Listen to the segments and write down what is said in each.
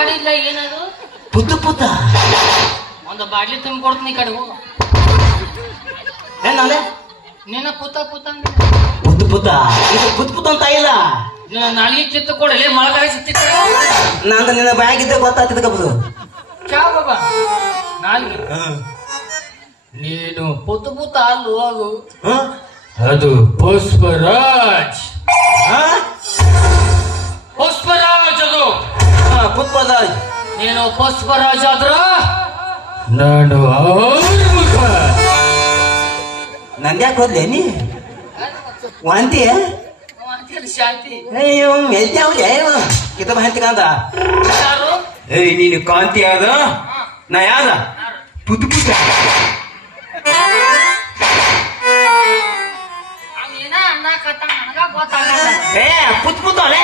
ಮಾಡಿಲ್ಲ ಏನದು ಪುತ್ತ ಪುತ್ತ ಒಂದು ಬಾಟ್ಲಿ ತುಂಬ ಕೊಡ್ತೀನಿ ಈ ಕಡೆ ಹೋಗು ಏನಾಲೆ ನಿನ್ನ ಪುತ್ತ ಪುತ್ತ ಪುತ್ತ ಪುತ್ತ ಇದು ಪುತ್ತ ಪುತ್ತ ಅಂತ ಇಲ್ಲ ನಿನ್ನ ನಾಲಿಗೆ ಕಿತ್ತು ಕೊಡಲಿ ಮಳಗಾಯಿ ಸಿತ್ತಿ ನಂದು ನಿನ್ನ ಬ್ಯಾಗಿದ್ದೆ ಗೊತ್ತಾಗ್ತಿದ್ದ ಕಬ್ಬದು ಕ್ಯಾ ಬಾಬಾ ನಾಲಿಗೆ ನೀನು ಪುತ್ತ ಪುತ್ತ ಅಲ್ಲು ಅದು ಪುಷ್ಪರಾಜ್ ಪುಷ್ಪರಾಜ್ ಅದು ಪುಷ್ಪರಾಜ್ ನೀನು ಪುಷ್ಪರಾಜ್ ಆದ್ರ ನಾನು ಮುಖ ನಂದ್ಯಾಕೆ ಹೋದ್ಲೆ ನೀ ವಾಂತಿ ಶಾಂತಿ ಅಯ್ಯೋ ಮೆಲ್ತಾವ್ಲೆ ಕಿತ ಬಂತಿಕಂದ ಯಾರು ಏಯ್ ನೀನು ಕಾಂತಿ ಆದ ನಾ ಯಾದ ಪುತ್ತ ಪುತ್ತ ಏನ ಅನ್ನಕತ್ತ ನನಗ ಗೊತ್ತಾಗಲ್ಲ ಏ ಪುತ್ತ ಪುತ್ತ ಅಲೆ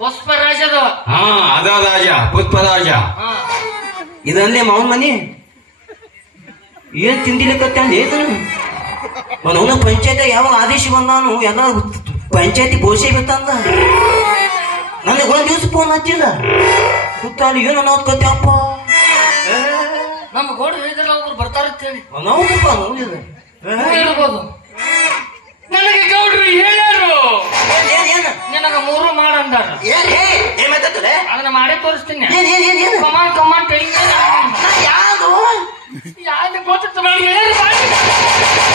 ಪುಷ್ಪರಾಜ್ ಅದು ಹಾ ಅದ ರಾಜ ಪುಷ್ಪರಾಜ ಇದನ್ನೇ ಮಾವನ್ ಮನಿ ಏನ್ ತಿಂಡಿಲಿಕ್ಕತ್ತೆ ಅವನು ಪಂಚಾಯತ್ ಯಾವಾಗ ಆದೇಶ ಬಂದಾನು ಎಲ್ಲ ಪಂಚಾಯತಿ ಘೋಷೆ ಬಿತ್ತಂದ ನನಗೆ ಒಂದ್ ದಿವಸ ಫೋನ್ ಹಚ್ಚಿದ ಕೂತಾಲಿ ಏನು ಅನ್ನೋದ್ಕತ್ತಪ್ಪ ನಮ್ಮ ಗೋಡ ಹೇಳಿದ್ರಲ್ಲ ಒಬ್ರು ಬರ್ತಾರಂತ ಹೇಳಿ ನೋಡಪ್ಪ ನೋಡಿದ ಹೇಳ್ಬೋದು ನನಗೆ ಗೌಡ್ರು ಹೇಳ್ಯಾರು ಏನ್ ನಿನಗ ಮೂರು ಮಾಡಂದಾರ ಏನ್ ಮಾತಾಡ್ತದೆ ಅದನ್ನ ಮಾಡೇ ತೋರಿಸ್ತೀನಿ ಏನ್ ಕಮಾನ್ ಕಮಾನ್ ಟೆಲಿಂಗ್ ಯಾವುದು ಯಾವ್ದು ಗೊತ್ತಿತ್ತು ನೋಡಿ ಹೇಳ್ಯಾರು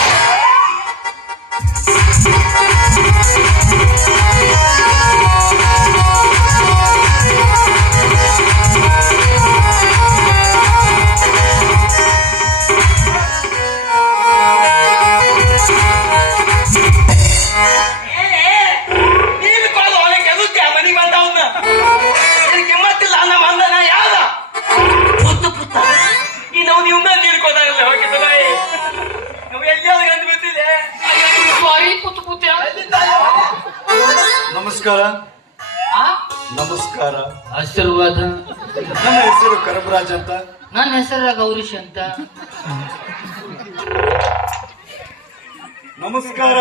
ನಮಸ್ಕಾರ ನಮಸ್ಕಾರ ಆಶೀರ್ವಾದ ನನ್ನ ಹೆಸರು ಕರಬರಾಜ್ ಅಂತ ನನ್ನ ಹೆಸರು ಗೌರೀಶ್ ಅಂತ ನಮಸ್ಕಾರ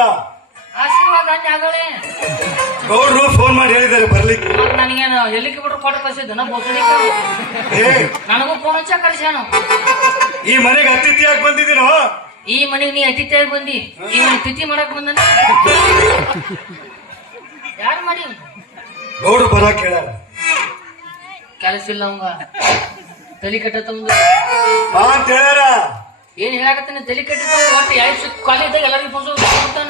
ಆಶೀರ್ವಾದ ಅಂದಾಗಲೇ ಗೌಡ್ರು ಫೋನ್ ಮಾಡಿ ಹೇಳಿದ್ದಾರೆ ಬರ್ಲಿಕ್ಕೆ ನನಗೇನು ಎಲ್ಲಿಗೆ ಬಿಟ್ರು ಕೊಟ್ಟು ಕಳಿಸಿದ್ದ ನಮ್ಮ ಬೋಸಡಿಕ ನನಗೂ ಫೋನ್ ಹಚ್ಚ ಕಳಿಸ್ಯಾನು ಈ ಮನೆಗೆ ಅತಿಥಿಯಾಗಿ ಬಂದಿದ್ದೀನೋ ಈ ಮನೆಗೆ ನೀ ಅತಿಥಿಯಾಗಿ ಬಂದಿ ಈ ಮನೆ ತಿಥಿ ಮಾಡಕ್ ಬಂದ ಯಾರು ಮಾಡಿ ಗೌಡ್ರು ಬರಾಕ್ ಹೇಳ್ಯಾರ ಕೆಲಸ ಇಲ್ಲ ಅವಂಗ ತಲೆ ಕಟ್ಟತ್ತಂದು ಬಾ ಅಂತ ಹೇಳ್ಯಾರ ಏನ್ ಹೇಳಕತ್ತಾನೆ ತಲೆ ಕಟ್ಟಿತ್ತ ಒಟ್ಟು ಯಾರು ಖಾಲಿ ಇದ್ದಾಗ ಎಲ್ಲರಿಗೂ ಪೋಸ್ತಾನ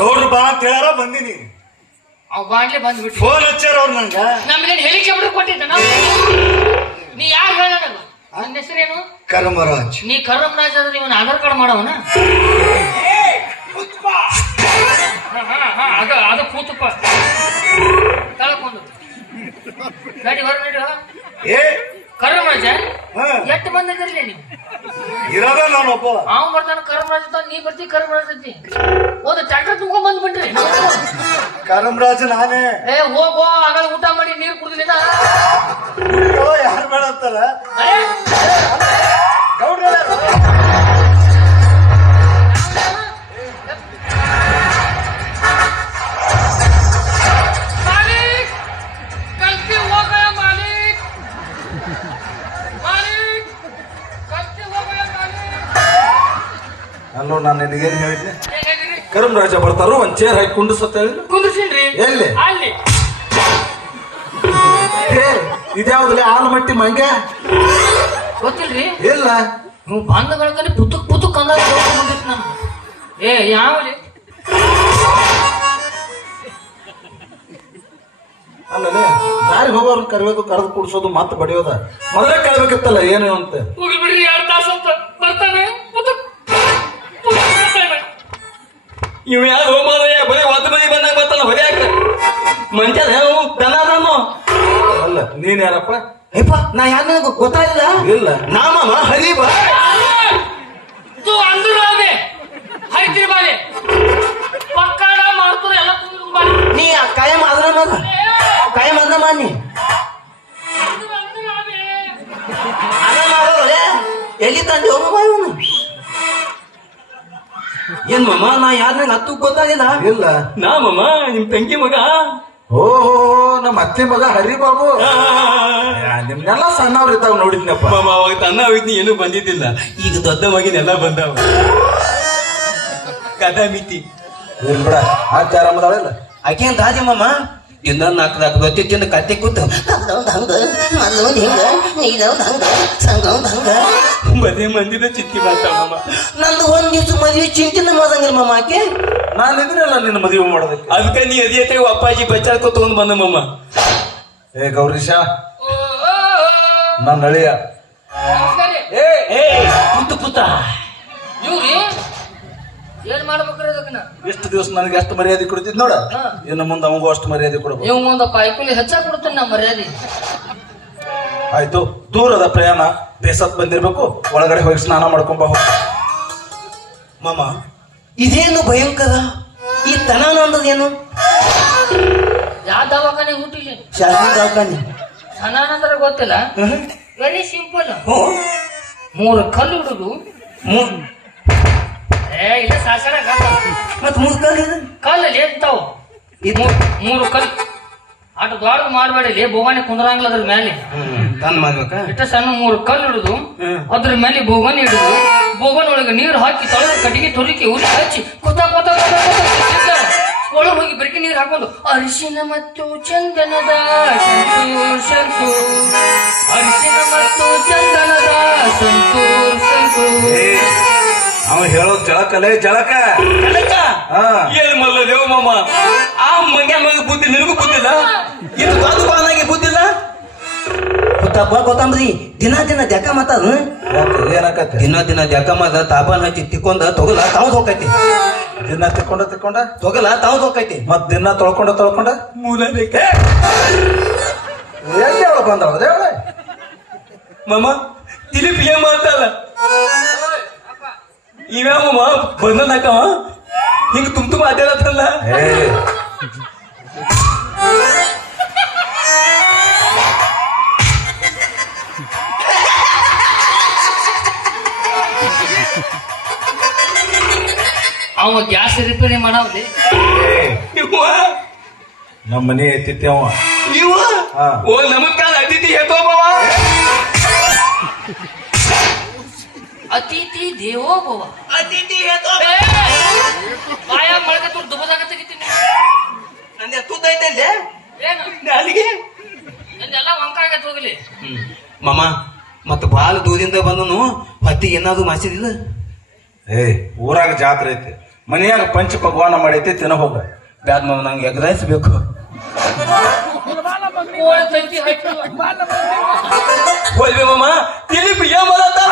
ಗೌಡ್ರು ಬಾ ಅಂತ ಹೇಳ್ಯಾರ ಬಂದಿನಿ ಅವ್ ಬಾಡ್ಲೆ ಬಂದ್ಬಿಟ್ಟು ಫೋನ್ ಹಚ್ಚಾರ ಅವ್ರು ನಂಗ ನಮ್ಗೇನು ಹೆಲಿಕಾಪ್ಟರ್ ಕೊಟ್ಟಿದ್ದ ನೀ ಯಾರು ಹೇಳ ನನ್ನ ಹೆಸರೇನು ಕರಮರಾಜ್ ನೀ ಕರಮರಾಜ್ ಆದ್ರೆ ಇವನ್ ಆಧಾರ್ ಕಾರ್ಡ್ ಮಾಡವನ ಅದು ಕೂತಪ್ಪ ತಳಕೊಂಡು ನಡಿ ಹೊರ ನಡಿ ಏ ಕರಮರಾಜ ಎಷ್ಟು ಬಂದಿದ್ರಲ್ಲ ನೀವು ಇರೋದ ನಾನೊಬ್ಬ ಅವ್ ಬರ್ತಾನ ಕರಮರಾಜ್ ಅಂತ ನೀ ಬರ್ತಿ ಕರಮರಾಜ್ ಅಂತಿ ಒಂದು ಟ್ರ್ಯಾಕ್ಟರ್ ತುಂಬ್ಕೊಂಡ್ ಬಂದ್ಬಿಟ್ರಿ ಕರಮರಾಜ್ ನಾನೇ ಏ ಹೋಗೋ ಆಗ ಊಟ ಮಾಡಿ ನೀರು ಕುಡಿದಿಲ್ಲ ಯಾರು ಬೇಡ ಅಂತಾರ ಗೌಡ್ರು ಅಲ್ಲೋ ನಾನು ನಿನಗೇನು ಹೇಳಿದ್ದೆ ಕರಮರಾಜ ಬರ್ತಾರೋ ಒಂದ್ ಚೇರ್ ಹಾಕಿ ಕುಂಡಿಸತ್ತ ಕುಂದ್ರಿಸಿನ್ರಿ ಎಲ್ಲಿ ಅಲ್ಲಿ ಇದ್ಯಾವ್ದಲ್ಲಿ ಆಲಮಟ್ಟಿ ಮಂಗೆ ಗೊತ್ತಿಲ್ರಿ ಇಲ್ಲ ನೀವು ಬಂದ ಬೆಳಕಲ್ಲಿ ಪುತ್ತಕ್ ಪುತ್ತಕ್ ಅಂದಾಗ ಬಂದಿತ್ತು ನಾನು ಏ ಯಾವಲಿ ಅಲ್ಲೇ ದಾರಿ ಹೋಗೋರು ಕರಿಯೋದು ಕರೆದು ಕುಡಿಸೋದು ಮತ್ತೆ ಬಡಿಯೋದ ಮೊದಲೇ ಕೇಳ್ಬೇಕಿತ್ತಲ್ಲ ಏನು ಅಂತ ಹೋಗಿ ಬಿಡ್ರಿ 2 ತಾಸು ಅಂತ ಬರ್ತಾನೆ ಇವ್ ಯಾರು ಹೋಮಾರಯ್ಯ ಬರೀ ಒಂದು ಮನೆ ಬಂದಾಗ ಬರ್ತಾನ ಹೊರ್ಯಾಕ ಮಂಚ ದನಾದನು ಅಲ್ಲ ನೀನ್ ಯಾರಪ್ಪ ಏಪ್ಪ ನಾ ಯಾರ ಗೊತ್ತಾಗಿಲ್ಲ ಇಲ್ಲ ನಾಮ ಹರೀಬ ತೂ ಅಂದ್ರು ಅದೇ ಹರಿತಿರಿ ಬಾಲೆ ಪಕ್ಕಾಡ ಮಾಡ್ತಾರೆ ಎಲ್ಲ ನೀ ಕಾಯಂ ಆದ್ರ ಕಾಯಂ ಅಂದ ಮಾನಿ ಎಲ್ಲಿ ತಂದೆ ಹೋಮ ಇವನು ಏನ್ ಮಮ್ಮ ನಾ ಯಾರ ನಂಗೆ ಹತ್ತು ಗೊತ್ತಾಗಿಲ್ಲ ಇಲ್ಲ ನಾ ಮಮ್ಮ ನಿಮ್ ತಂಗಿ ಮಗ ಓಹೋ ನಮ್ಮ ಅತ್ತೆ ಮಗ ಹರಿಬಾಬು ನಿಮ್ನೆಲ್ಲ ಸಣ್ಣವ್ರು ಇದ್ದಾಗ ನೋಡಿದ್ನಪ್ಪ. ಮಾಮ ಅವಾಗ ತನ್ನ ಅವೈತ್ನಿ ಏನು ಬಂದಿದ್ದಿಲ್ಲ, ಈಗ ದೊಡ್ಡ ಮಗಿನೆಲ್ಲ ಬಂದಾವ. ಕದಾ ಮಿತಿ ಏನ್ ಬಿಡ ಆಚಾರ ಮದಾಳೆಲ್ಲ ಆಕೆ ರಾಜ ಮಾಮ ದಿನ ನಾಲ್ಕು ಗೊತ್ತಿದ್ದ ಕತ್ತೆ ಕೂತು ಹಂಗ ಹಿಂಗ ಇದೊಂದು ಹಂಗ ಸಂಗೌಂದ್ ಹಂಗ ಮದುವೆ ಮಂದಿದ ಚಿತ್ತಿ ಬರ್ತಾವ ಮಾಮ. ನಂದು ಒಂದ್ ದಿವ್ಸ ಮದ್ವೆ ಚಿಂತಿನ ಮಾಡಂಗಿಲ್ಲ ಮಾಮ ಆಕೆ. ನಾನು ಇದನ್ನೆಲ್ಲ ನಿನ್ನ ಮದುವೆ ಮಾಡೋದಕ್ಕೆ. ಅದಕ್ಕೆ ನೀ ಅದೇ ಅಪ್ಪಾಜಿ ಬಚ್ಚಾಡ್ಕೊ ತಗೊಂಡ್ ಬಂದ ಮಾಮ. ಏ ಗೌರೀಶ ನನ್ನ ಅಳಿಯ. ಪುತ್ತ ಪುತ್ತ ಇವ್ರಿ ಏನ್ ಮಾಡ್ಬೇಕ್ರಿ ಅದಕ್ಕನ? ಎಷ್ಟು ದಿವಸ ನನಗೆ ಎಷ್ಟು ಮರ್ಯಾದೆ ಕೊಡ್ತಿದ್ ನೋಡ, ಇನ್ನು ಮುಂದೆ ಅವಂಗೂ ಅಷ್ಟು ಮರ್ಯಾದೆ ಕೊಡಬಹುದು. ಇವ್ ಒಂದ ಪಾಯ್ಕುಲಿ ಹೆಚ್ಚಾಗಿ ಕೊಡ್ತೀನಿ ನಾ ಮರ್ಯಾದೆ. ಆಯ್ತು, ದೂರದ ಪ್ರಯಾಣ ಬೇಸತ್ ಬಂದಿರ್ಬೇಕು, ಒಳಗಡೆ ಹೋಗಿ ಸ್ನಾನ ಮಾಡ್ಕೊಂಬ. ಮಾಮ ಇದೇನು ಭಯಂಕರ, ಈ ತನ ಅಂದದೇನು? ಯಾವ ದವಾಖಾನೆ ಹುಟ್ಟಿಲಿ ಶಾಸ್ತ್ರ ದವಾಖಾನೆ ಸನಾನಂದ್ರ ಗೊತ್ತಿಲ್ಲ. Very simple. 3 ಕಲ್ಲು ಹಿಡುದು ಇಲ್ಲ ಸಾಸಣ ಮತ್ ಮುಸ್ಕಲ್ ಕಲ್ಲಲ್ಲಿ ಎತ್ತಾವ್. ಇದು 3 ಕಲ್ಲು ಅಟ್ ದೊಡ್ಡ ಮಾಡಬೇಡಿ, ಬೋಗಾಣಿ ಕುಂದ್ರಂಗಿಲ್ಲ ಅದ್ರ ಮೇಲೆ. ತಂದ್ ಮಾಡ್ಬೇಕಾ? ಇಷ್ಟ ಸಣ್ಣ 3 ಕಲ್ಲು ಹಿಡಿದು ಅದ್ರ ಮೇಲೆ ಬೋಗನ್ ಹಿಡಿದು ಬೋಗನ್ ಒಳಗೆ ನೀರು ಹಾಕಿ ತೊಳೆದ ಕಟ್ಟಿಗೆ ತುರುಕಿ ಉರಿ ಹಚ್ಚಿ ಕೊತ ಕೊತ ಒಳಗೆ ಹೋಗಿ ಬೆರಕೆ ನೀರು ಹಾಕೊಂಡು ಅರಿಶಿನ ಮತ್ತು ಚಂದನದ ಸಂತೂರ್ ಅರಿಶಿನ ಮತ್ತು ಚಂದನದ ಸಂತೂರ್ ಅವ ಹೇಳೋದ್ ಜಳಕಲೇ ಜಳಕ. ಏನ್ ಮಲ್ಲದೇವ ಮಾಮ, ಆ ಮಂಗ್ಯ ಮಗ ಬುದ್ಧಿ ನಿನಗೂ ಬುದ್ಧಿಲ್ಲ, ಇದು ಬಾದು ಬಾನಾಗಿ ಬುದ್ಧಿಲ್ಲ. ಗೊತ್ತಪ್ಪ ಗೊತ್ತಂಬ್ರಿ, ದಿನ ದಿನ ಜಕ ಮಾತದ ಏನಾಕತ್ತೆ? ದಿನ ಜಕ ಮಾತ ತಾಪನ್ ಹಚ್ಚಿ ತಿಕ್ಕೊಂಡ ತೊಗಲ ತಾವ್ದು ಹೋಗೈತಿ. ದಿನ ತಿಕ್ಕೊಂಡ ತೊಗಲ ತಾವ್ದು ಹೋಗೈತಿ. ಮತ್ ದಿನ ತೊಳ್ಕೊಂಡ ಮೂಲ ಎಲ್ಲಿ ಅವಳು ಬಂದವ ಮಾಮ. ದಿಲೀಪ್ ಏನ್ ಮಾಡ್ತಾರ ಇವ್ಯಾವ ಮಾಮ ಬಂದನಾಕವ ಹಿಂಗ ತುಂಬ ಮಾತಾಡತ್ತಲ್ಲ. ಅವ ಗ್ಯಾಸ್ ರಿಪೇರಿ ಮಾಡವ್ರಿ. ನಮ್ಮ ಮನೆ ಎತ್ತಿತ್ತಿ ಅವ. ಓ ನಮಸ್ಕಾರ ಅತಿಥಿ ಹೇತೋ ಮಾವ. ಅತಿಥಿ ದೇವೋ ಭವ. ಅತಿಥಿ ಹೇತೋ ಬಾಯ ಮಳಕ ತುರ್ ದುಬದಾಗ ತೆಗಿತೀನಿ. ನಂದೆ ತೂತೈತಂದೆ ಏನು ನಾಲಿಗೆ ನಂದೆಲ್ಲ ವಂಕಾಗತ್ ಹೋಗ್ಲಿ. ಮಾಮ ಮತ್ತ ಬಾಳ ದೂರಿಂದ ಬಂದನು ಹೊತ್ತಿಗೆ ಏನಾದ್ರು ಮಾಸಿದಿಲ್ಲ. ಊರಾಗ ಜಾತ್ರೆ ಐತಿ, ಮನೆಯಾಗ ಪಂಚ ಪಕ್ವಾನ ಮಾಡೈತಿ, ತಿನ್ನ ಹೋಗ. ಬ್ಯಾದ್ ಮಾಮ ನಂಗೆ ಎಗ್ರಾಯಿಸ್ಬೇಕು. ಹೋಲ್ವೆ ಮಾಮ. ದಿಲೀಪ್ ಏನ್ ಮಾಡತ್ತಾರ?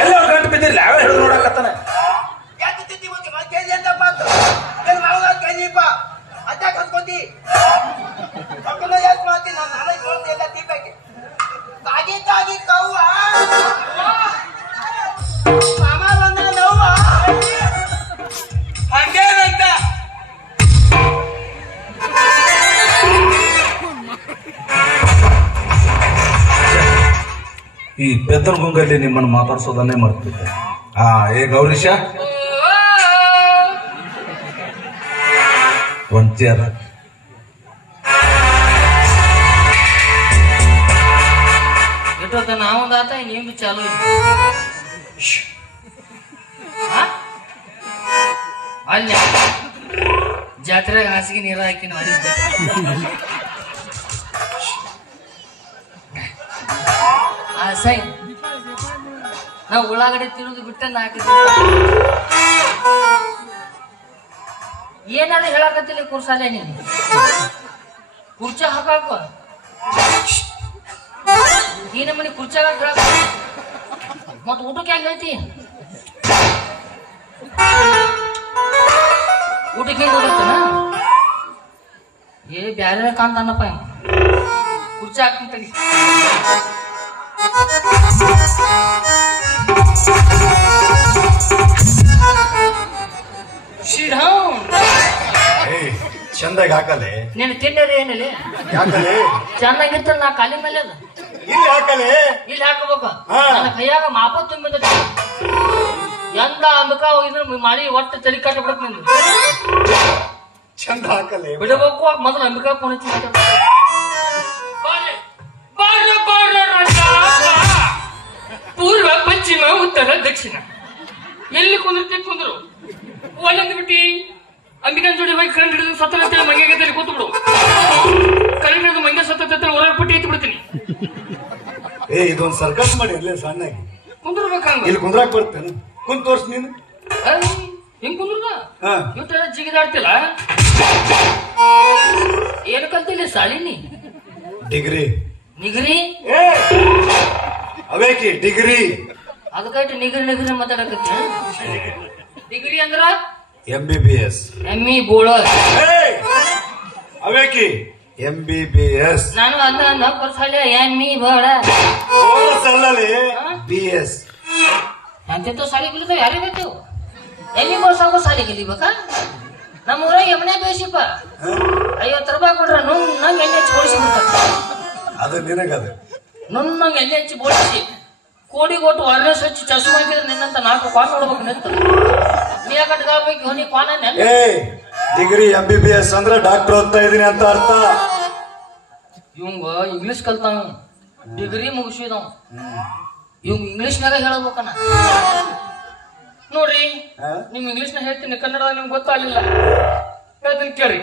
ಎಲ್ಲ ಗಂಟು ಬಿದ್ದಿಲ್ಲ, ಯಾವ ಹಿಡಿದು ನೋಡಕತ್ತಾನ. ಹಂಗೇನಂತ ಈ ಬೆತ್ತನ ಗುಂಗಲ್ಲಿ ನಿಮ್ಮನ್ನು ಮಾತಾಡ್ಸೋದನ್ನೇ ಮಾಡ್ತಿದ್ದೆ. ಏ ಗೌರೀಶ, ಒಂದ್ ಚೇರ್. ಇಟ್ಟೋತ ನಾವೊಂದು ಆತ ನಿಮ್ದು ಚಾಲು. ಅಲ್ಲಿ ಜಾತ್ರೆಗೆ ಹಾಸಿಗೆ ನೀರು ಹಾಕಿ ಸೈ ನಾವು ಉಳ್ಳಾಗಡ್ಡಿ ತಿನ್ನೋದು ಬಿಟ್ಟ ಏನಾದ್ರು ಹೇಳಕತ್ತಿಲ್ಲ ಕುರ್ಸಾಲೆ ನೀನು ಕುರ್ಚ ಹಾಕಾಕ ಈ ನಮ್ಮನೆ ಕುರ್ಚಾಗ ಹೇಳಕ ಮತ್ ಊಟಕ್ಕೆ ಹೆಂಗ್ ಹೇಳ್ತಿ? ಊಟಕ್ಕೆ ಹೆಂಗ್ ಹೋಗಿರ್ತಾನ? ಬ್ಯಾರೆ ಕಾಣ್ತಾನಪ್ಪ ಕುರ್ಚಿ ಹಾಕ್ತೀನಿ. ಚಂದಾಗಿ ಹಾಕಲೆ. ನೀನು ತಿಂಡರಿ ಏನಿಲ್ಲ ಯಾಕಲೆ? ಚೆನ್ನಾಗಿರ್ತಲ್ಲ ನಾ ಕಾಲಿ ಮೇಲೆ ಅದ ಇಲ್ಲಿ ಹಾಕಲೆ. ಇಲ್ಲಿ ಹಾಕಬೇಕು. ನನ್ನ ಕೈಯಾಗ ಮಾಪ ತುಂಬಿದ ಎಂದ ಅಂಬಕ ಮಾಡಿ ಒಟ್ಟು ತಲೆ ಕಟ್ಟಬಿಡಕ್ ನಿಂದು. ಚಂದ ಹಾಕಲ್ಲ ಬಿಡಬೇಕು ಮೊದಲು ಅಂಬಿಕಾ ಫೋನ್ ಪೂರ್ವ ಪಶ್ಚಿಮ ಉತ್ತರ ದಕ್ಷಿಣ ಎಲ್ಲಿ ಕುಂದ್ರು ಒಂದೊಂದು ಬಿಟ್ಟಿ ಅಂಬಿಕನ್ ಜೋಡಿ ಹೋಗಿ ಕರೆಂಟ್ ಹಿಡಿದು ಸತ್ತಲಂತೇಳಿ ಮಂಗ್ಯಾಗತ್ತಲ್ಲಿ ಕೂತು ಬಿಡು. ಕರೆಂಟ್ ಹಿಡಿದು ಮಂಗ್ಯ ಸತ್ತಂತೇಳಿ ಹೊರಗೆ ಪಟ್ಟಿ ಎತ್ತಿ ಬಿಡ್ತೀನಿ. ಇದೊಂದು ಸರ್ಕಸ್ ಮಾಡಿ ಇರ್ಲಿ ಸಣ್ಣಾಗಿ ಕುಂದ್ರಬೇಕಂಗ ಇಲ್ಲಿ ಕುಂದ್ರಾಕ್ ಬರ್ತೇನೆ ಕುಂತ್ ತೋರ್ಸ್ ನೀನು ಹಿಂಗ್ ಕುಂದ್ರದ ಹಾ ಇವತ್ತೆಲ್ಲ ಜಿಗಿದಾಡ್ತಿಲ್ಲ. ಏನು ಕಲ್ತಿಲ್ಲ ಸಾಲಿನಿ ಡಿಗ್ರಿ ನಿಗರಿ ಅವೇಕಿ ಡಿಗ್ರಿ ಅದಕ್ಕಾಯ್ತು ನಿಗರಿ ಮಾತಾಡಕತ್ತ. ಡಿಗ್ರಿ ಅಂದ್ರ MBBS ಎಮ್ಮಿ ಬೋಳ ಅವೇಕಿ MBBS ನಾನು ಅನ್ನ ಕೊರ್ಸಲ್ಲ ಎಮ್ಮಿ ಬೋಳ ಅಲ್ಲಲ್ಲಿ BS ಅಂತೆಂತ ಸಾಲಿ ಕಲಿತಾವ ಯಾರಿಗೆ ಬೇಕು ಎಮ್ಮಿ ಬೋಳ ಸಾಗೋ ಸಾಲಿ ಕಲಿಬೇಕಾ? ನಮ್ಮ ಊರಾಗ ಎಮ್ಮನೆ ಬೇಸಿಪ್ಪ 50 ರೂಪಾಯಿ ಕೊಡ್ರ ನಂಗೆ ಎಣ್ಣೆ ಹಚ್ಚಿ ಬೋಳಿಸಿ ಬಿಡ್ತಾರೆ. ಅದು ನಿನಗದು ನಂಗೆ ಎಣ್ಣೆ ಹಚ್ಚಿ ಬೋಳಿಸಿ ಕೋಡಿ ಕೊಟ್ಟು ವರ್ಣಸ್ ಹಚ್ಚಿ ಚಸ್ಮಾ ಹಾಕಿದ್ರೆ ನಿನ್ನಂತ 4 ಕ್ವಾನ್ ನೋಡ್ಬೇಕು ನಿಂತ ನೀ ಯಾಕಟ್ಟಾಗಬೇಕು ನೀ ಕ್ವಾನ ಡಿಗ್ರಿ MBBS ಅಂದ್ರೆ ಡಾಕ್ಟರ್ ಓದ್ತಾ ಇದೀನಿ ಅಂತ ಅರ್ಥ. ಇವಂಗ ಇಂಗ್ಲಿಷ್ ಕಲ್ತಾವ ಡಿಗ್ರಿ ಮುಗಿಸಿದವ ಇವಂಗ ಇಂಗ್ಲಿಷ್ನಾಗ ಹೇಳಬೇಕನ. ನೋಡ್ರಿ ನಿಮ್ ಇಂಗ್ಲಿಷ್ನಾಗ ಹೇಳ್ತೀನಿ, ಕನ್ನಡ ನಿಮ್ಗೆ ಗೊತ್ತಾಗಲಿಲ್ಲ ಹೇಳ್ತೀನಿ ಕೇಳಿ.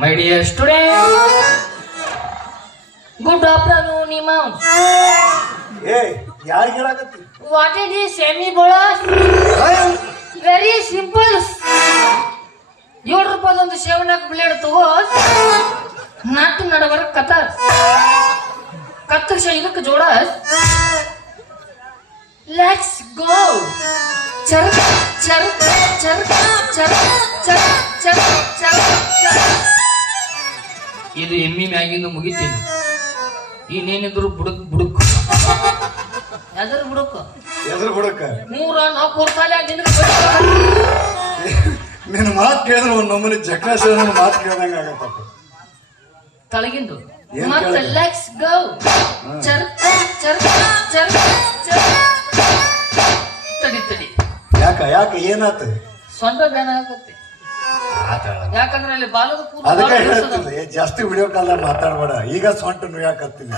My dear student, good afternoon Imam. ಯಾರಿಗೆ ಹೇಳಕತ್ತಿ? ವಾಟ್ ಇಸ್ ದಿಸ್ ಸೆಮಿ ಬೋಳಸ್? Very simple. 7 ರೂಪಾಯಿ ಒಂದು ಸೇವನಾಕ ಬ್ಲೇಡ್ ತಗೋ, ನಾಟು ನಡವರ ಕತಾರ್ ಕತ್ತರ್ಸ ಇದಕ್ಕೆ ಜೋಡ. Let's go. ಚರ್ ಚರ್ ಚರ್ ಚರ್ ಚರ್ ಚರ್ ಚರ್ ಚರ್. ಇದು ಎಮ್ಮಿ ಮ್ಯಾಗಿಂದ ಮುಗಿತೀನಿ. ಇನ್ನೇನಿದ್ರು ಬುಡಕ್ ಬುಡಕ್ ಎದ್ರ ಬುಡಕ್ ಬಿಡಕ 3-4 ವರ್ಷ ನಿನ್ನ ಮಾತು ಕೇಳಿದ್ರೆ ಒಂದು ನಮ್ಮನೆ ಜಗ್ನಾಶ ಮಾತು ಕೇಳ್ದಂಗ ಆಗತ್ತಪ್ಪ. ತಳಗಿಂದು ಏನ್ ಮತ್ತೆ ಕೇಳಿದೆ? Let's go. ಚರ್ ಚರ್ ಚರ್ ಚರ್. ತಡಿ ಯಾಕೆ ಏನಾತ? ಸೊಂಟ ಬ್ಯಾನ ಹಾಕತ್ತೆ. ಯಾಕಂದ್ರೆ ಅಲ್ಲಿ ಬಾಲದ ಕೂದಲು ಅದಕ್ಕೆ ಭಾಳ ಬೀಳ್ತದ. ಹೇಳ್ತಿಲ್ಲ ಜಾಸ್ತಿ ವಿಡಿಯೋ ಕಾಲ್ ಮಾತಾಡ್ಬೇಡ. ಈಗ ಸೊಂಟ ನುಯ್ಯಾಕತ್ತೀನಿ.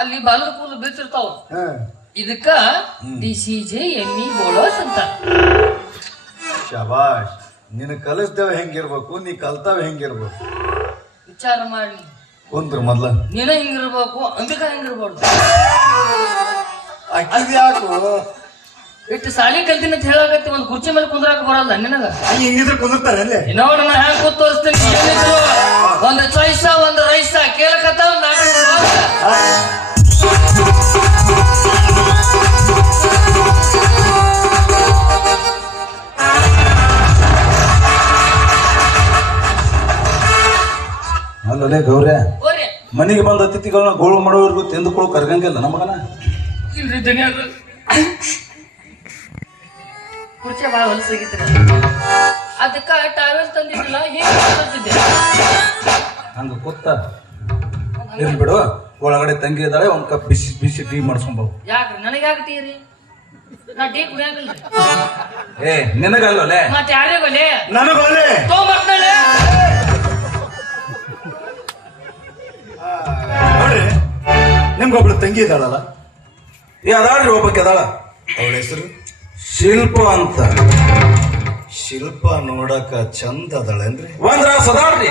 ಅಲ್ಲಿ ಬಾಲದ ಕೂದಲು ಬೀಳ್ತಿರ್ತಾವ. ಇದಕ್ಕ ಡಿಸಿಜೆ ಎಮ್ಮಿ ಬೋಳಸ್ ಅಂತ. ಶಬಾಷ್. ನಿನ್ನ ಕಲಿಸ್ದೇವ ಹೆಂಗಿರ್ಬೇಕು, ನೀ ಕಲ್ತಾವ ಹೆಂಗಿರ್ಬೇಕು ವಿಚಾರ ಮಾಡಿ ಕುಂತ್ರ ಮೊದ್ಲ. ನೀನ ಹಿಂಗಿರ್ಬೇಕು, ಅಂಬಿಕಾ ಹೆಂಗಿರ್ಬಾರ್ದು. ಅಕ್ಕಿದ್ ಯಾಕು ಇಟ್ಟು ಸಾಲಿ ಕಲ್ತೀನಿ ಅಂತ ಹೇಳಾಗತ್ತಿ, ಒಂದ್ ಕುರ್ಚಿ ಮೇಲೆ ಕುಂದ್ರಾಕ ಬರಲ್ಲ ನಿನಗ. ಹಿಂಗಿದ್ರೆ ಕುಂದಿರ್ತಾರೆ ಅಲ್ಲೇ. ಇನ್ನೋ ನನ್ನ ಹ್ಯಾಂಗ್ ಕೂತ್ ತೋರಿಸ್ತೀನಿ. ಏನಿದ್ರು ಒಂದು ಚಾಯ್ಸ ಒಂದು ರೈಸ ಕೇಳಕತ್ತ ಒಂದು ಅಲ್ಲೇ ಗೌರ್ಯ, ಓರಿ ಮನೆಗೆ ಬಂದ ಅತಿಥಿಗಳನ್ನ ಗೋಳು ಮಾಡೋವರೆಗೂ ತಿಂದುಕೊಳ್ಳೋ ಕರ್ಗಂಗಿಲ್ಲ ನಮಗನ. ಇಲ್ರಿ ಧನ್ಯವಾದ. ಕುರ್ಚಿ ಭಾಳ ಹೊಲಸಾಗಿತ್ತು. ಅದಕ್ಕ ಟಾವೆಲ್ ತಂದಿದ್ದಿಲ್ಲ, ಹೀಗೆ ಹಂಗ ಕೂತ ಇರ್ಲಿ ಬಿಡು. ಒಳಗಡೆ ತಂಗಿ ಇದ್ದಾಳೆ, ಒಂದ್ ಕಪ್ ಬಿಸಿ ಬಿಸಿ ಟೀ ಮಾಡಿಸ್ಕೊಂಬವು. ಯಾಕ್ರಿ ನನಗೆ ಯಾಕೆ ಟೀ ರೀ? ನಾ ಟೀ ಕುಡಿಯಾಕಲ್ರಿ. ನಿನಗಲ್ಲೇ ಮತ್ತೆ ಯಾರಿಗೊಲೆ ನನಗಲ್ಲೇ ತೊಗೊಂಬರ್ತಾಳೆ. ನೋಡ್ರಿ, ನಿಮ್ಗೊಬ್ಳು ತಂಗಿ ಇದ್ದಾಳಲ್ಲ, ಅದಾಳ್ರಿ ಒಬ್ಬಕ್ಕೆ ಅದಾಳ. ಅವಳ ಹೆಸರು ಶಿಲ್ಪ ಅಂತ. ಶಿಲ್ಪ ನೋಡಕ ಚಂದ ಅದಳೇನ್ರಿ? ಒಂದ್ರ ಸದಾಳ್ರಿ.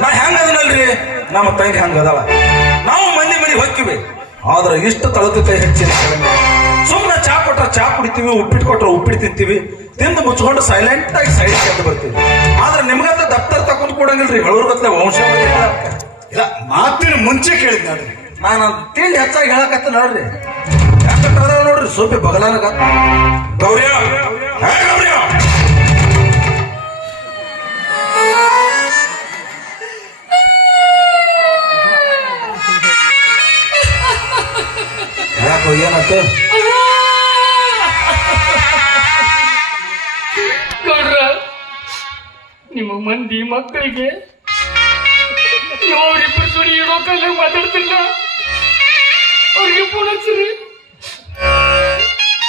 ನಾ ಹೆಂಗ ಅದನಲ್ರಿ, ನಮ್ಮ ತಂಗಿ ಹಂಗ ಅದಾಳ. ನಾವು ಮನೆ ಹೊಕ್ಕಿವಿ, ಆದ್ರೆ ಇಷ್ಟು ತಳತು ಕೈ ಹೆಚ್ಚಿನ ಸುಮ್ಮನೆ ಚಾ ಕೊಟ್ರ ಚಾ ಕುಡಿತೀವಿ, ಉಪ್ಪಿಟ್ಟು ಕೊಟ್ರ ಉಪ್ಪಿಟ್ಟು ತಿಂತೀವಿ, ತಿಂದು ಮುಚ್ಕೊಂಡು ಸೈಲೆಂಟ್ ಆಗಿ ಸೈಡ್ ಕೆಂದು ಬರ್ತೀವಿ. ಆದ್ರೆ ನಿಮ್ಗಂತ ದಪ್ತರ ತಕೊಂಡ್ ಕೊಡಂಗಿಲ್ರಿ. ಹೇಳೋರ್ಗತ್ಲೆ ವಂಶ ಇಲ್ಲ, ಮಾತಿನ ಮುಂಚೆ ಕೇಳಿದ್ ನೋಡ್ರಿ. ನಾನು ತಿಂಡಿ ಹೆಚ್ಚಾಗಿ ಹೇಳಕತ್ತ ನೋಡ್ರಿ. ಯಾಕಂತ ನೋಡ್ರಿ ಸೋಪಿ ಬಗಲಾನಗ ಗೌರ್ಯ ಗೌರ್ಯ ಯಾಕೋ ಏನತ್ತ? ನೋಡ್ರ ನಿಮ್ಮ ಮಂದಿ ಮಕ್ಕಳಿಗೆ ಅವ್ರಿಬ್ಬರು ಸುಡಿ ಇಡೋ ಕಾಲ ಮಾತಾಡ್ತಿಲ್ಲ. ಅವ್ರಿಗೆ ಫೋನ್ ಹಚ್ಚಿರಿ,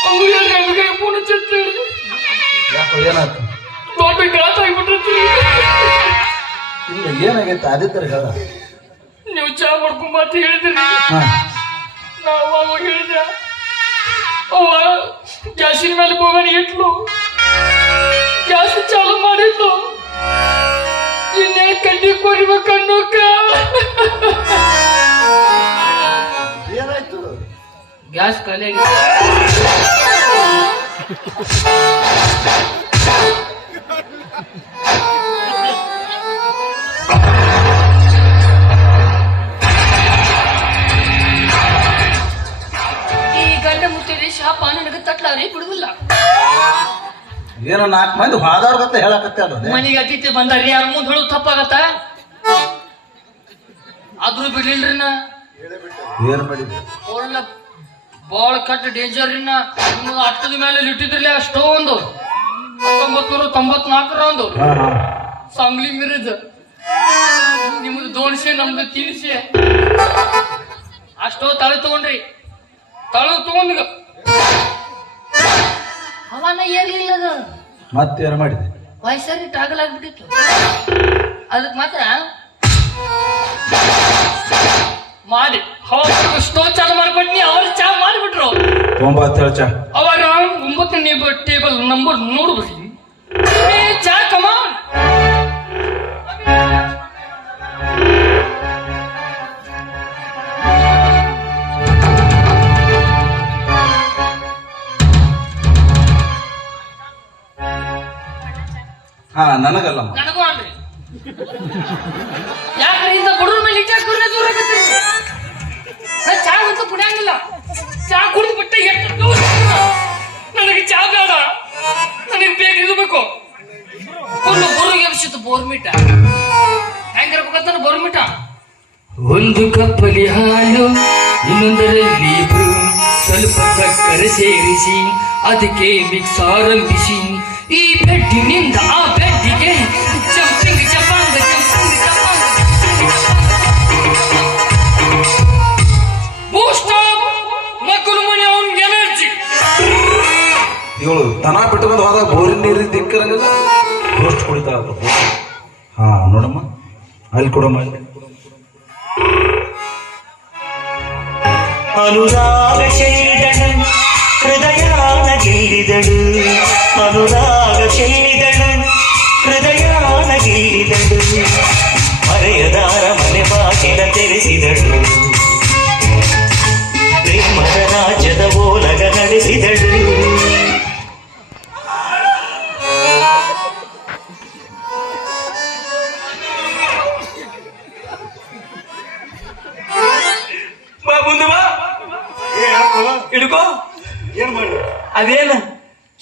ಅವ್ರಿಗೆ ನಮಗೆ ಫೋನ್ ಹಚ್ಚಿ ಯಾಕೋ ಏನಾಯ್ತು? ದೊಡ್ಡ ಗಾತ ಆಗ್ಬಿಟ್ರಿ. ಏನಾಗೈತೆ ಆದಿತ್ತರ ಹೇಳ. ನೀವು ಚಾ ಮಾಡ್ಕೊಂಬ ಅಂತ ಹೇಳಿದ್ರಿ. ಹಾ ನಾವು ಅವಾಗ ಹೇಳಿದೆ, ಅವ ಗ್ಯಾಸಿನ ಮೇಲೆ ಬೋಗಣಿ ಇಟ್ಲು, ಗ್ಯಾಸ್ ಚಾಲು ಮಾಡಿದ್ಲು, ಇನ್ನೇ ಕಡ್ಡಿ ಕೊರಿಬೇಕನ್ನೋಕ ಏನಾಯ್ತು? ಗ್ಯಾಸ್ ಖಾಲಿ ಆಗಿದೆ. ಈ ಗಂಡ ಮುತ್ತಿದೆ ಶಾಪ ನನಗೆ ತಟ್ಲಾರಿ ಬಿಡುದಿಲ್ಲ. ಏನೋ 4 ಮಂದಿ ಹಾದವ್ರಗತ್ತ ಹೇಳಕತ್ತೆ ಅಲ್ಲ. ಮನೆಗೆ ಅತಿಥಿ ಬಂದಾರಿ, ಯಾರ ಮುಂದೆ ಹೇಳೋದು ತಪ್ಪಾಗತ್ತ? ಆದ್ರೂ ಬಿಡ್ಲಿಲ್ರಿ ನಾ. ಏನ್ ಮಾಡಿದ್ರಿ? ಅವರೆಲ್ಲ ಬಾಳ ಕಟ್ ಡೇಂಜರ್ ಇನ್ನ ನಿಮ್ಗೆ ಅಟ್ಟದ ಮೇಲೆ ಇಟ್ಟಿದ್ರಲ್ಲ ಅಷ್ಟೋ ಒಂದು 1994 ಒಂದು ಸಾಂಗ್ಲಿ ಮಿರಜ್, ನಿಮ್ದು 200 ನಮ್ದು 300 ಅಷ್ಟೋ ತಳೆ ತಗೊಂಡ್ರಿ. ತಳೆ ತಗೊಂಡ್ ಅವನ ಏರ್ಲಿಲ್ಲ, ಅದು ಮತ್ತೇನ್ ಮಾಡಿದೆ? ವಯಸ್ಸರಿ ಟಾಗಲ್ ಆಗ್ಬಿಟ್ಟಿತ್ತು. ಅದಕ್ಕೆ ಮಾತ್ರ ಮಾಡಿ ಸ್ಟೋವ್ ಚಾಲು ಮಾಡ್ಬಿಟ್ನಿ, ಅವ್ರು ಚಾ ಮಾಡಿಬಿಟ್ರು. 9 ಚಾ ಅವಾಗ 9ನೇ ಟೇಬಲ್ ನಂಬರ್ ನೋಡ್ಬಿಡಿ ಚಾ ಕಮಾನ್. ಹಾ ನನಗಲ್ಲಮ್ಮ. ನನಗೂ ಅನ್ರಿ, ಯಾಕ್ರಿ ಇಂದ ಬಡವ್ರ ಮೇಲೆ ಇಟ್ಟಾಕ ದೂರ ಆಗತ್ತೀರಿ? ಚಾ ಅಂತೂ ಕುಡಿಯಂಗಿಲ್ಲ. ಚಾ ಕುಡಿದು ಬಿಟ್ಟೆ ಎಷ್ಟು ನನಗೆ ಚಾ ಬೇಡ, ನನಗೆ ಬೇಗ ಇದು ಬೇಕು. ಫುಲ್ ಬೊರ್ರಿಗೆ ಎಬ್ಸಿತ್ತು ಬೋರ್ಮಿಟ. ಹೆಂಗಿರ್ಬೇಕಂತ ಬೋರ್ಮಿಟ, ಒಂದು ಕಪ್ಪಲಿ ಹಾಲು ಇನ್ನೊಂದರಲ್ಲಿ ಸ್ವಲ್ಪ ಸಕ್ಕರೆ ಸೇರಿಸಿ ಅದಕ್ಕೆ ಮಿಕ್ಸ್ ಆರಂಭಿಸಿ ಈ ಬೆಡ್ಡಿನಿಂದ ಆ ಬೆಡ್ಡಿಗೆ ಜಂಪಿಂಗ್ ಜಪಾಂಗ ಜಂಪಿಂಗ್ ಜಪಾಂಗ ಬೂಸ್ಟ್ ಅಪ್ ಮಕ್ಕಳು ಮನೆ ಅವನಿಗೆ ಎನರ್ಜಿ. ಇವಳು ದನ ಬಿಟ್ಕೊಂಡು ಹೋದಾಗ ಬೋರಿನ ನೀರಿನ ದಿಕ್ಕರಂಗಿಲ್ಲ, ರೋಸ್ಟ್ ಕುಡಿತಾಳ. ಹಾ ನೋಡಮ್ಮ, ಅಲ್ಲಿ ಕೊಡಮ್ಮ. ಅನುರಾಗ ಚೆಲ್ಲಿದಳು ಹೃದಯಾನ ಗೆಲ್ಲಿದಳು, ಅನುರಾಗ ಚೆಲ್ಲಿದಳು ಹೃದಯಾನ ಗೆಲ್ಲಿದಳು, ಮರೆಯದಾರ ಮನೆ ಬಾಗಿಲ ತೆರೆಸಿದಳು, ಪ್ರೇಮದ ರಾಜ್ಯದ ಓಲಗ ನಡೆಸಿದಳು. ಬಾ ಮುಂದೆ ಬಾ, ಹಿಡ್ಕೋ. ಏನ್ ಮಾಡಿ ಅದೇನ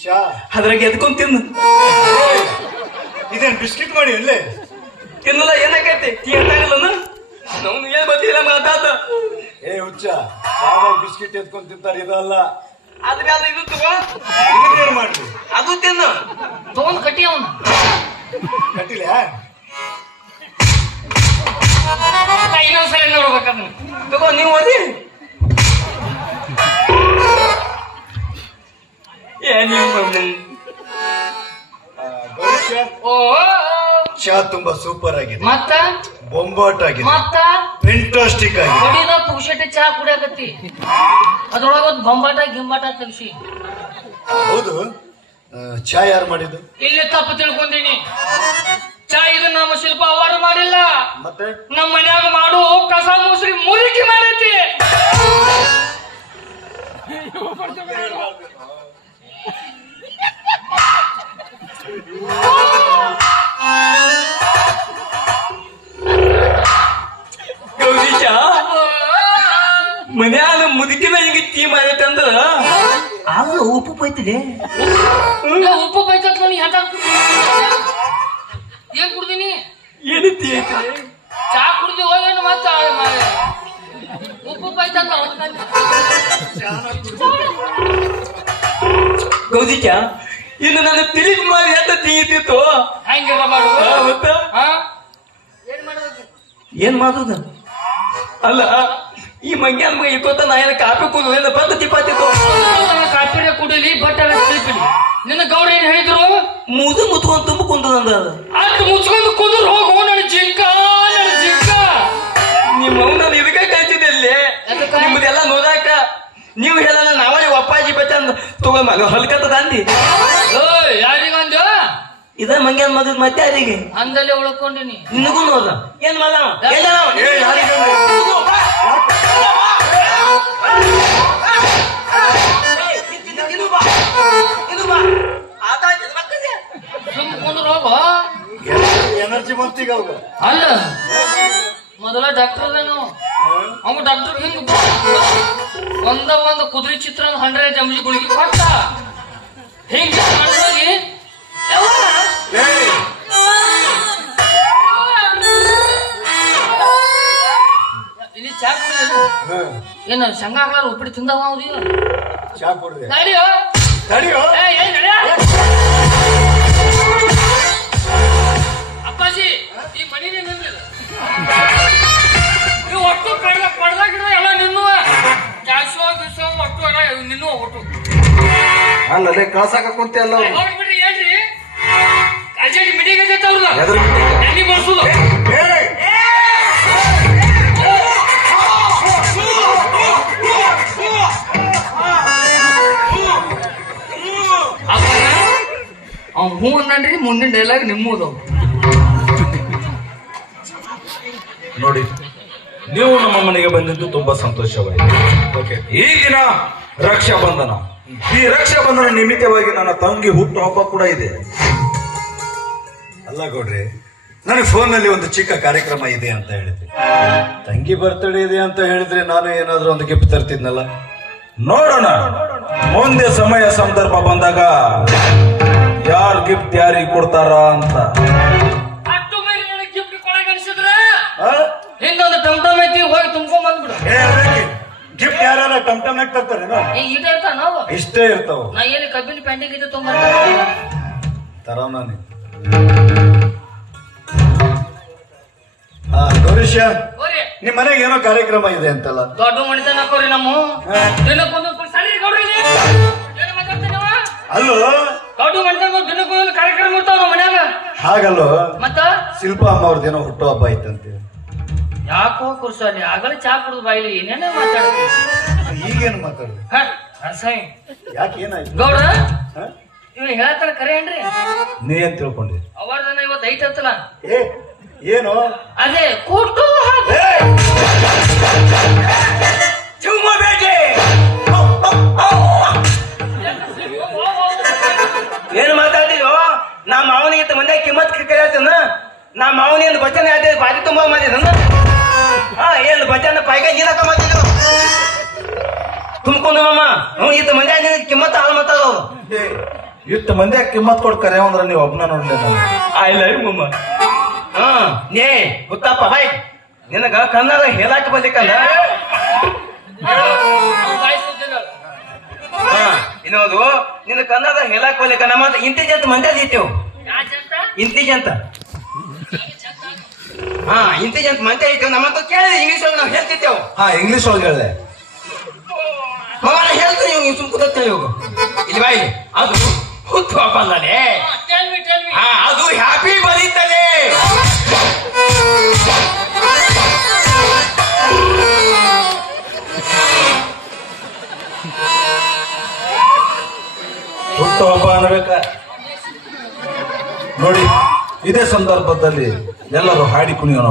ಚಾ ಅದ್ರಾಗ ಎದ್ಕೊಂಡ್ ತಿನ್ನು. ಇದೇನ್ ಬಿಸ್ಕಿಟ್ ಮಾಡಿ ಅಲ್ಲೇ ತಿನ್ನಲ್ಲ ಏನಾಕೈತಿ? ತಿಂತಾಗಿಲ್ಲನ ನಮ್ಗೆ ಏನ್ ಗೊತ್ತಿಲ್ಲ ಮಾತಾತ. ಏ ಹುಚ್ಚ, ಸಾವಾಗ ಬಿಸ್ಕಿಟ್ ಎತ್ಕೊಂಡ್ ತಿಂತಾರೆ, ಇದಲ್ಲ. ಆದ್ರೆ ಅದು ಇದು ತಗೋ, ಏನ್ ಮಾಡ್ರಿ? ಅದು ತಿನ್ನು. ತಗೊಂಡ್ ಕಟ್ಟಿ ಅವನು ಕಟ್ಟಿಲ್ಲ. ಇನ್ನೊಂದ್ಸಲ ನೋಡ್ಬೇಕನ್ನ ತಗೋ. ನೀವು ಓದಿ ಭವಿಷ್ಯ ಓ ಚಾ ತುಂಬಾ ಸೂಪರ್ ಆಗಿದೆ, ಮತ್ತ ಬೊಂಬಾಟ್ ಆಗಿದೆ, ಮತ್ತ ಫೆಂಟಾಸ್ಟಿಕ್ ಆಗಿದೆ. ಹೊಡಿದ ಪುಕ್ಷಟೆ ಚಾ ಕುಡಿಯಾಕತ್ತಿ, ಅದ್ರೊಳಗ ಒಂದು ಬೊಂಬಾಟ ಗಿಂಬಾಟ ತೆಗ್ಸಿ. ಹೌದು, ಚಾ ಯಾರು ಮಾಡಿದ್ದು? ಇಲ್ಲಿ ತಪ್ಪು ತಿಳ್ಕೊಂಡೀನಿ. ಚಾ ಇದು ನಮ್ಮ ಶಿಲ್ಪ ಅವರು ಮಾಡಿಲ್ಲ, ಮತ್ತೆ ನಮ್ಮ ಮನ್ಯಾಗ ಮಾಡು ಕಸ ಮುಸ್ರಿ ಮುರುಕಿ ಮಾಡೈತಿ. ಮನ್ಯಾಗ ಮುದುಕಿನ ಹಿಂಗ ಟೀ ಮಾಡೈತೆ ಅಂದ್ರ ಅಲ್ಲ ಉಪ್ಪು ಪೈತಿದೆ. ಉಪ್ಪು ಬೈತತ್ ನೀ ಹಠ ಏನ್ ಕುಡ್ದೀನಿ? ಏನೈತಿ? ಚಾ ಕುಡ್ದಿ ಹೋಗೇನು ಮತ್ತ ಉಪ್ಪು ಬೈತಲ್ಲ. ಗೌಜಿಕ ಇನ್ನು ನಾನು ತಿರುಗಿ ಮಾಡಿ ಅಂತ ತಿಂತಿತ್ತು. ಹೆಂಗಿರ ಮಾಡುದು? ಏನ್ ಮಾಡುದು? ಅಲ್ಲ ಈ ಮಂಗ್ಯಾನ ಮಗ ಇಕ್ಕೋತ ನಾ ಏನ ಕಾಪಿ ಕುಡಿದ ಬಂದು ತಿಪ್ಪಾತಿತ್ತು. ಕಾಪಿರ ಕುಡಿಲಿ ಬಟ್ಟೆ ತಿಳ್ಪಿಲಿ. ನಿನ್ನ ಗೌಡ ಏನ್ ಹೇಳಿದ್ರು? ಮುದು ಮುತ್ಕೊಂಡ್ ತುಂಬ ಕುಂದ ಅದು ಮುಚ್ಕೊಂಡು ಕುಂದ್ರು ಹೋಗು ನನ್ನ ಜಿಂಕ. ನೀವು ಹೇಳಲ್ಲ ನಾವೇ ಅಪ್ಪಾಜಿ ಬಚ್ಚ ತಗೊಂಡ್ ಹೊಲ್ಕತ್ತದ ಅಂದಿ ಯಾರಿಗಂದ ಇದ ಮಂಗ್ಯಾನ್ ಮಗದ್ ಮತ್ತೆ ಯಾರಿಗೆ ಅಂದಲ್ಲೇ ಉಳ್ಕೊಂಡಿನಿ ನಿನಗೂ ನೋಡ ಏನ್ ಮಾಡ ಸುಮ್ ಕುಂದ್ರ ಹೋಗ ಎನರ್ಜಿ ಬಂತೀಗ ಅವಾಗ ಅಲ್ಲ ಮೊದಲ ಡಾಕ್ಟರ್ ಅದೇನು ಅವ ಡಾಕ್ಟರ್ ಹಿಂಗ ಒಂದು ಕುದುರೆ ಚಿತ್ರ 100 ಜಮ್ಲಿ ಗುಳಿಗೆ ಕೊಟ್ಟ ಹಿಂಗ ಹೋಗಿ ಇಲ್ಲಿ ಚಾ ಕುಡಿಯೋದು ಏನು ಶಂಗ ಹಾಕ್ಲಾರ ಉಪ್ಪಿಟ್ಟು ತಿಂದವ ಅವ್ದೀಗ ಚಾ ಕುಡ್ದೆ ನಡಿಯೋ ತಡಿಯೋ ಅಪ್ಪಾಜಿ ಈ ಮನಿನೇ ನಿಂದಿಲ್ಲ ನೀವು ಒಟ್ಟು ಪಡ್ದ ಗಿಡ ಎಲ್ಲ ನಿನ್ನುವ ಗ್ಯಾಸೋ ಗಿಸೋ ಒಟ್ಟು ಎಲ್ಲ ನಿನ್ನುವ ಒಟ್ಟು ಅಲ್ಲೇ ಕಳ್ಸಾಕ ಕುಂತೆ ಅಲ್ಲ ಅವ್ರು. ನೋಡ್ಬಿಡ್ರಿ ಏನ್ರಿ ಅಜಯ್ ಮಿಟಿಂಗ್ ಐತೆ ಅವ್ರದ್ದು ಎದ್ರ meeting? ಎಣ್ಣೆ ಬರ್ಸುದು ಅವ್ನು ಹೂ ಅನ್ನನ್ರಿ ಮುಂದಿನ ಡೈಲಾಗ್ ನಿಮ್ಮದು ನೋಡಿ ನೀವು ನಮ್ಮ ಮನೆಗೆ ಬಂದಿದ್ದು ತುಂಬಾ ಸಂತೋಷವಾಗಿದೆ. ಓಕೆ ಈಗಿನ ರಕ್ಷಾಬಂಧನ, ಈ ರಕ್ಷಾಬಂಧನ ನಿಮಿತ್ತವಾಗಿ ನನ್ನ ತಂಗಿ ಹುಟ್ಟು ಹಬ್ಬ ಕೂಡ ಇದೆ. ಅಲ್ಲ ಗೌಡ್ರಿ ನನಗೆ ಫೋನ್ನಲ್ಲಿ ಒಂದು ಚಿಕ್ಕ ಕಾರ್ಯಕ್ರಮ ಇದೆ ಅಂತ ಹೇಳಿದ್ರಿ. ತಂಗಿ ಬರ್ತಡೇ ಇದೆ ಅಂತ ಹೇಳಿದ್ರೆ ನಾನು ಏನಾದ್ರೂ ಒಂದು ಗಿಫ್ಟ್ ತರ್ತಿದ್ನಲ್ಲ. ನೋಡೋಣ ಮುಂದೆ ಸಮಯ ಸಂದರ್ಭ ಬಂದಾಗ ಯಾರು ಗಿಫ್ಟ್ ಯಾರಿಗೆ ಕೊಡ್ತಾರ ಅಂತ. ಅಟ್ಟು ಮೇಲೆ ನನಗೆ ಗಿಫ್ಟ್ ಕೊಡಕ್ಕೆ ಅನ್ಸಿದ್ರ ಆ? ಹಿಂದೊಂದು ಟಮ್ ಐತಿ ಹೋಗಿ ತುಂಬ್ಕೊಂಡ್ ಬಂದ್ಬಿಡು ಗಿಫ್ಟ್ ಯಾರು ಟಮ್ ಟಮ್ ತರ್ತಾರೆ ಇದೆ ಅಂತ ನಾವು ಇಷ್ಟೇ ಇರ್ತಾವ ನಾ ಎಲ್ಲಿ ಕಬ್ಬಿನ ಪೆಂಡಿಂಗ್ ಇದೆ ತುಂಬ ತರಾವ್ ನಾನು ಗೌರೀಶ ಹೋರಿ ನಿಮ್ ಮನೆಗೆ ಏನೋ ಕಾರ್ಯಕ್ರಮ ಇದೆ ಅಂತಲ್ಲ. ದೊಡ್ಡ ಮಣಿತನ ಹಾಕೋರಿ ನಮ್ಮ ದಿನಕ್ಕೊಂದು ಸರಿ ಗೌಡ್ರಿ ಏನು ಮಾತಾಡ್ತೀರಿ ನೀವು ಅಲ್ಲೋ ದೊಡ್ಡ ಮಣಿತನ ದಿನಕ್ಕೊಂದು ಕಾರ್ಯಕ್ರಮ ಇರ್ತಾವ ನಮ್ಮ ಮನ್ಯಾಗ ಹಾಗಲ್ಲೋ ಮತ್ತ ಶಿಲ್ಪ ಅಮ್ಮ ಅವ್ರದ್ದೇನೋ ಹುಟ್ಟು ಹಬ್ಬ ಐತಂತೆ. ಯಾಕೋ ಕುರ್ಸಲ್ಲಿ ಆಗಲೇ ಚಾ ಕುಡಿದು ಬಾಯಿಲಿ ಏನೇನೇ ಮಾತಾಡ್ತೀವಿ ಈಗೇನು ಮಾತಾಡ್ರಿ ಅಸಹ್ಯ ಯಾಕೆ ಏನಾಯ್ತು ಗೌಡ ಹ? ಇವ್ ಹೇಳತ್ತಾರ ಕರೆ ಏನ್ರಿ ನೀ ಏನ್ ತಿಳ್ಕೊಂಡಿ? ಅವರ್ದನ ಇವತ್ತು ಐತತ್ತಲ್ಲ ಏ ಏನು ಅದೇ ಕೂಟು ಏನ್ ಮಾತಾಡಿದೋ ನಾ ಮಾವನಿಗೆ ಮಂದಿ ಕಿಮ್ಮತ್ ಕೇಳ್ತೇನ ನಾ ಮಾವನಿಂದ ಬಚನ ಯಾವ್ದು ಬಾರಿ ತುಂಬಾ ಮಾಡಿದ ಹಾ ಏನು ಬಚನ ಪೈಗ ನೀರಕ ಮಾಡಿದ್ರು ತುಂಬ್ಕೊಂಡು ಮಾಮ ಅವ್ನು ಇತ್ತ ಮಂದಿ ಕಿಮ್ಮತ್ ಹಾಳು ಮಾತಾಡೋ ಇಷ್ಟು ಮಂದಿ ಕಿಮ್ಮತ್ ಕೊಡ್ ಕರೆ ಅಂದ್ರ ನೀವು ಒಬ್ನ ನೋಡ್ಲಿಲ್ಲ. ಐ ಲವ್ ಮಮ್ಮ ಹಾ ನೇ ಗೊತ್ತಪ್ಪ ಬಾಯ್ ನಿನಗ ಕನ್ನಡ ಹೇಳಾಕ ಬರ್ಲಿಕ್ಕಲ್ಲ ಹಾ ಇನ್ನೊಂದು ನಿನ್ನ ಕನ್ನಡ ಹೇಳಾಕ ಬರ್ಲಿಕ್ಕ ನಮ್ಮ ಇಂಟೆಲಿಜೆಂಟ್ ಮಂದಿ ಇತ್ತೇವು ಇಂಟೆಲಿಜೆಂಟ್ ಹಾ ಇಂಟೆಲಿಜೆಂಟ್ ಮಂದಿ ಐತೇವ್ ನಮ್ಮ ಕೇಳಿದ್ರೆ ಇಂಗ್ಲೀಷ್ ಒಳಗೆ ನಾವು ಹೇಳ್ತಿರ್ತೇವು. ಹಾ ಇಂಗ್ಲಿಷ್ ಒಳಗೆ ಹೇಳ್ದೆ. ಹೇಳ್ತೀನಿ ನೀವು ಸುಮ್ ಕೂತೇವೆ ಇಲ್ಲಿ ಬಾಯಿ ಅದು ಹುಟ್ಟು ಹಬ್ಬ ಅಲ್ಲದೆ ಹಾ ಅದು ಹ್ಯಾಪಿ ಬರೀತದೆ. ಹುಟ್ಟು ಹಬ್ಬ ಅನ್ಬೇಕ ನೋಡಿ. ಇದೇ ಸಂದರ್ಭದಲ್ಲಿ ಎಲ್ಲರೂ ಹಾಡಿ ಕುಣಿಯೋಣ.